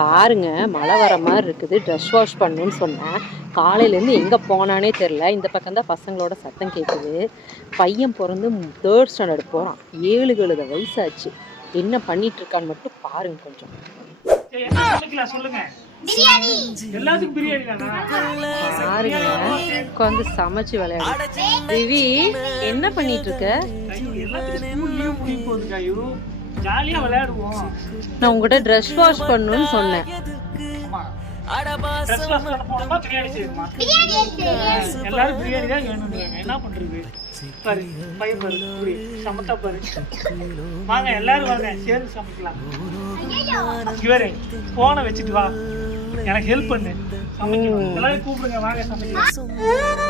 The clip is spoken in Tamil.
பாருங்க, மழை வர மாதிரி இருக்குது. ட்ரெஸ் வாஷ் பண்ணணும்னு சொன்னேன். காலையிலேருந்து எங்கே போனானே தெரில. இந்த பக்கம் தான் பசங்களோட சத்தம் கேட்குது. பையன் பிறந்து 3rd ஸ்டாண்டர்ட் போகிறான். 7 கழுத வயசாச்சு. என்ன பண்ணிட்டு இருக்கான்னு மட்டும் பாருங்க கொஞ்சம். பாருங்க, உட்காந்து சமைச்சு விளையாடு. திவி, என்ன பண்ணிட்டு இருக்க? ஜாலியா விளையாடுவோம். நான் உங்ககிட்ட ட்ரெஸ் வாஷ் பண்ணணும்னு சொன்னேன். எல்லாரும் பிரியாணி தான் வேணும்ன்றாங்க. என்ன பண்றது? பாரு பையன் பாரு, சமத்தா பாரு. வாங்க எல்லாரும் வாங்க, சேர்ந்து சமைக்கலாம். இவரே போனை வச்சுட்டு வா, எனக்கு ஹெல்ப் பண்ணு. சமைக்கணும். எல்லாரும் கூப்பிடுங்க, வாங்க சமைக்கலாம்.